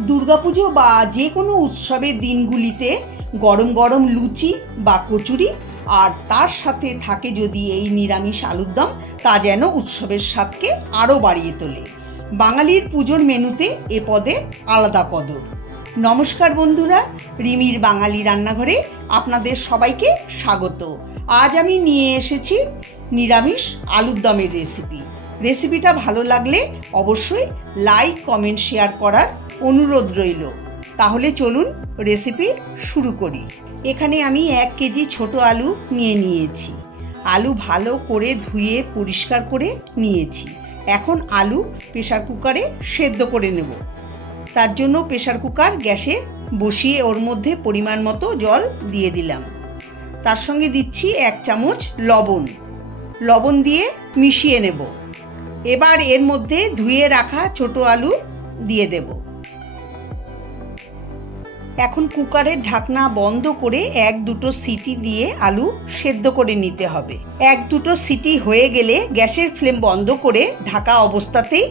দুর্গাপুজো বা যে কোনো উৎসবের দিনগুলিতে গরম গরম লুচি বা কচুরি, আর তার সাথে থাকে যদি এই নিরামিষ আলুর দম, তা যেন উৎসবের স্বাদকে আরও বাড়িয়ে তোলে। বাঙালির পুজোর মেনুতে এ পদে আলাদা কদর। নমস্কার বন্ধুরা, রিমির বাঙালি রান্নাঘরে আপনাদের সবাইকে স্বাগত। আজ আমি নিয়ে এসেছি নিরামিষ আলুর দমের রেসিপি। রেসিপিটা ভালো লাগলে অবশ্যই লাইক, কমেন্ট, শেয়ার করার অনুরোধ রইল। তাহলে চলুন রেসিপি শুরু করি। এখানে আমি এক কেজি ছোট আলু নিয়ে নিয়েছি। আলু ভালো করে ধুয়ে পরিষ্কার করে নিয়েছি। এখন আলু প্রেশার কুকারে সেদ্ধ করে নেব। তার জন্য প্রেশার কুকার গ্যাসে বসিয়ে ওর মধ্যে পরিমাণ মতো জল দিয়ে দিলাম। তার সঙ্গে দিচ্ছি এক চামচ লবণ। লবণ দিয়ে মিশিয়ে নেব। এবার এর মধ্যে ধুয়ে রাখা ছোট আলু দিয়ে দেব। এখন কুকারের ঢাকনা বন্ধ করে এক দুটো সিটি দিয়ে আলু সেদ্ধ করে নিতে হবে। এক দুটো সিটি হয়ে গেলে গ্যাসের ফ্লেম বন্ধ করে ঢাকা অবস্থাতেই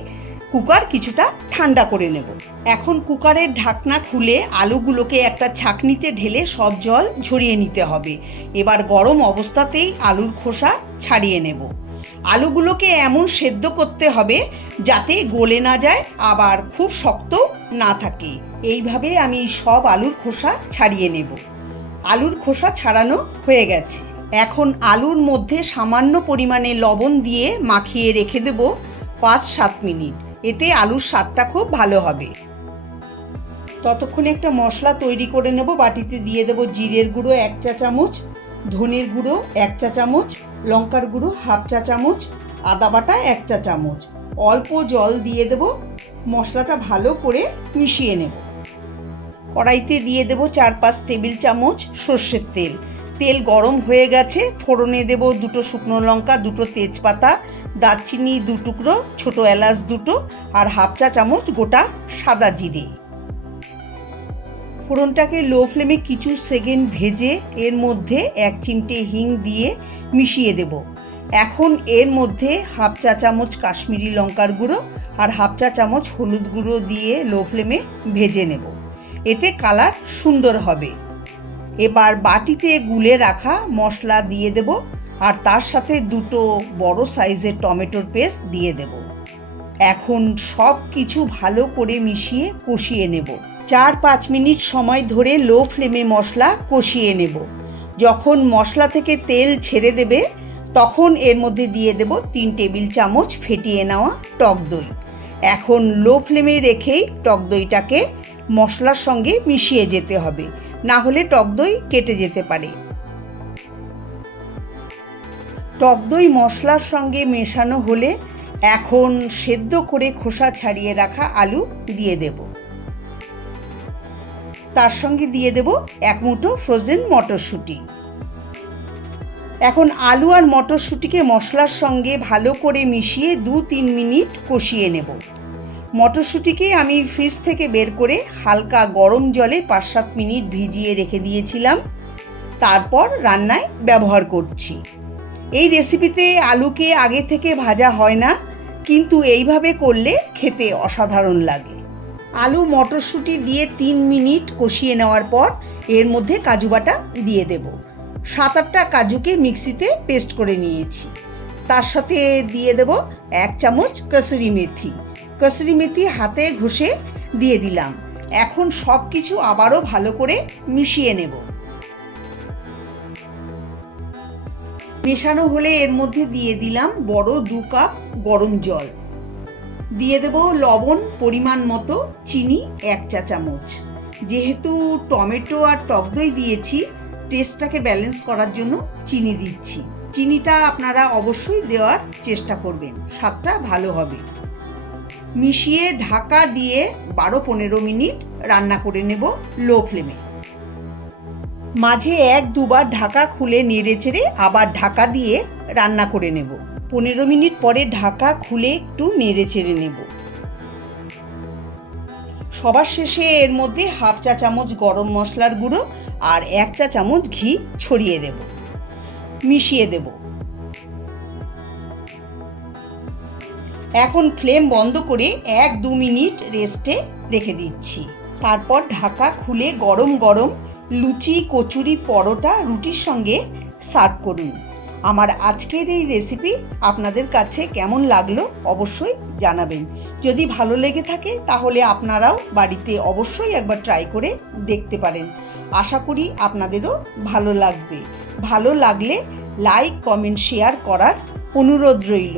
কুকার কিছুটা ঠান্ডা করে নেব। এখন কুকারের ঢাকনা খুলে আলুগুলোকে একটা ছাঁকনিতে ঢেলে সব জল ঝরিয়ে নিতে হবে। এবার গরম অবস্থাতেই আলুর খোসা ছাড়িয়ে নেব। আলুগুলোকে এমন সেদ্ধ করতে হবে যাতে গলে না যায়, আবার খুব শক্ত না থাকে। এইভাবে আমি সব আলুর খোসা ছাড়িয়ে নেব। আলুর খোসা ছাড়ানো হয়ে গেছে। এখন আলুর মধ্যে সামান্য পরিমাণে লবণ দিয়ে মাখিয়ে রেখে দেব পাঁচ সাত মিনিট। এতে আলুর স্বাদটা খুব ভালো হবে। ততক্ষণে একটা মশলা তৈরি করে নেব। বাটিতে দিয়ে দেবো জিরের গুঁড়ো এক চা চামচ, ধনের গুঁড়ো এক চা চামচ, লঙ্কার গুঁড়ো হাফ চা চামচ, আদা বাটা এক চা চামচ। অল্প জল দিয়ে দেব। মশলাটা ভালো করে মিশিয়ে নেব। কড়াইতে দিয়ে দেব চার পাঁচ টেবিল চামচ সর্ষের তেল। তেল গরম হয়ে গেছে, ফোড়নে দেব দুটো শুকনো লঙ্কা, দুটো তেজপাতা, দারচিনি দু টুকরো, ছোটো এলাচ দুটো আর হাফ চা চামচ গোটা সাদা জিরে। ফোড়নটাকে লো ফ্লেমে কিছু সেকেন্ড ভেজে এর মধ্যে এক চিমটে হিং দিয়ে মিশিয়ে দেব। এখন এর মধ্যে হাফ চা চামচ কাশ্মীরি লঙ্কার গুঁড়ো আর হাফ চা চামচ হলুদ গুঁড়ো দিয়ে লো ফ্লেমে ভেজে নেব। এতে কালার সুন্দর হবে। এবার বাটিতে গুলে রাখা মশলা দিয়ে দেব আর তার সাথে দুটো বড় সাইজের টমেটোর পেস্ট দিয়ে দেব। এখন সব কিছু ভালো করে মিশিয়ে কষিয়ে নেব। চার পাঁচ মিনিট সময় ধরে লো ফ্লেমে মশলা কষিয়ে নেব। যখন মশলা থেকে তেল ছেড়ে দেবে, তখন এর মধ্যে দিয়ে দেব তিন টেবিল চামচ ফেটিয়ে নেওয়া টক দই। এখন লো ফ্লেমে রেখেই টক দইটাকে মশলার সঙ্গে মিশিয়ে যেতে হবে। না হলে টক দই কেটে যেতে পারে। টক দই মশলার সঙ্গে মেশানো হলে এখন সেদ্ধ করে খোসা ছাড়িয়ে রাখা আলু দিয়ে দেব। তার সঙ্গে দিয়ে দেব এক মুঠো ফ্রোজেন মটরশুঁটি। এখন আলু আর মটরশুঁটিকে মশলার সঙ্গে ভালো করে মিশিয়ে দু তিন মিনিট কষিয়ে নেব। মটরশুঁটিকে আমি ফ্রিজ থেকে বের করে হালকা গরম জলে পাঁচ সাত মিনিট ভিজিয়ে রেখে দিয়েছিলাম। তারপর রান্নায় ব্যবহার করছি। এই রেসিপিতে আলুকে আগে থেকে ভাজা হয় না, কিন্তু এইভাবে করলে খেতে অসাধারণ লাগে। আলু মটরশুঁটি দিয়ে তিন মিনিট কষিয়ে নেওয়ার পর এর মধ্যে কাজু বাটা দিয়ে দেব। সাত আটটা কাজুকে মিক্সিতে পেস্ট করে নিয়েছি। তার সাথে দিয়ে দেব এক চামচ কসুরি মেথি। কসুরি মেথি হাতে ঘষে দিয়ে দিলাম। এখন সব কিছু আবারও ভালো করে মিশিয়ে নেব। মেশানো হলে এর মধ্যে দিয়ে দিলাম বড় দু কাপ গরম জল। দিয়ে দেব লবণ, পরিমাণ মতো চিনি, এক চা চামচ। যেহেতু টমেটো আর টক দই দিয়েছি, টেস্টটাকে ব্যালেন্স করার জন্য চিনি দিচ্ছি। চিনিটা আপনারা অবশ্যই দেওয়ার চেষ্টা করবেন, স্বাদটা ভালো হবে। মিশিয়ে ঢাকা দিয়ে বারো পনেরো মিনিট রান্না করে নেব লো ফ্লেমে। মাঝে এক দুবার ঢাকা খুলে নেড়ে চেড়ে আবার ঢাকা দিয়ে রান্না করে নেব। পনেরো মিনিট পরে ঢাকা খুলে একটু নেড়ে চেড়ে নেব। সবার শেষে এর মধ্যে হাফ চা চামচ গরম মশলার গুঁড়ো আর এক চা চামচ ঘি ছড়িয়ে দেব। মিশিয়ে দেব। এখন ফ্লেম বন্ধ করে এক দু মিনিট রেস্টে রেখে দিচ্ছি। তারপর ঢাকা খুলে গরম গরম লুচি, কচুরি, পরোটা, রুটির সঙ্গে সার্ভ করুন। আমার আজকের এই রেসিপি আপনাদের কাছে কেমন লাগল অবশ্যই জানাবেন। যদি ভালো লেগে থাকে তাহলে আপনারাও বাড়িতে অবশ্যই একবার ট্রাই করে দেখতে পারেন। আশা করি আপনাদেরও ভালো লাগবে। ভালো লাগলে লাইক কমেন্ট শেয়ার করার অনুরোধ রইল।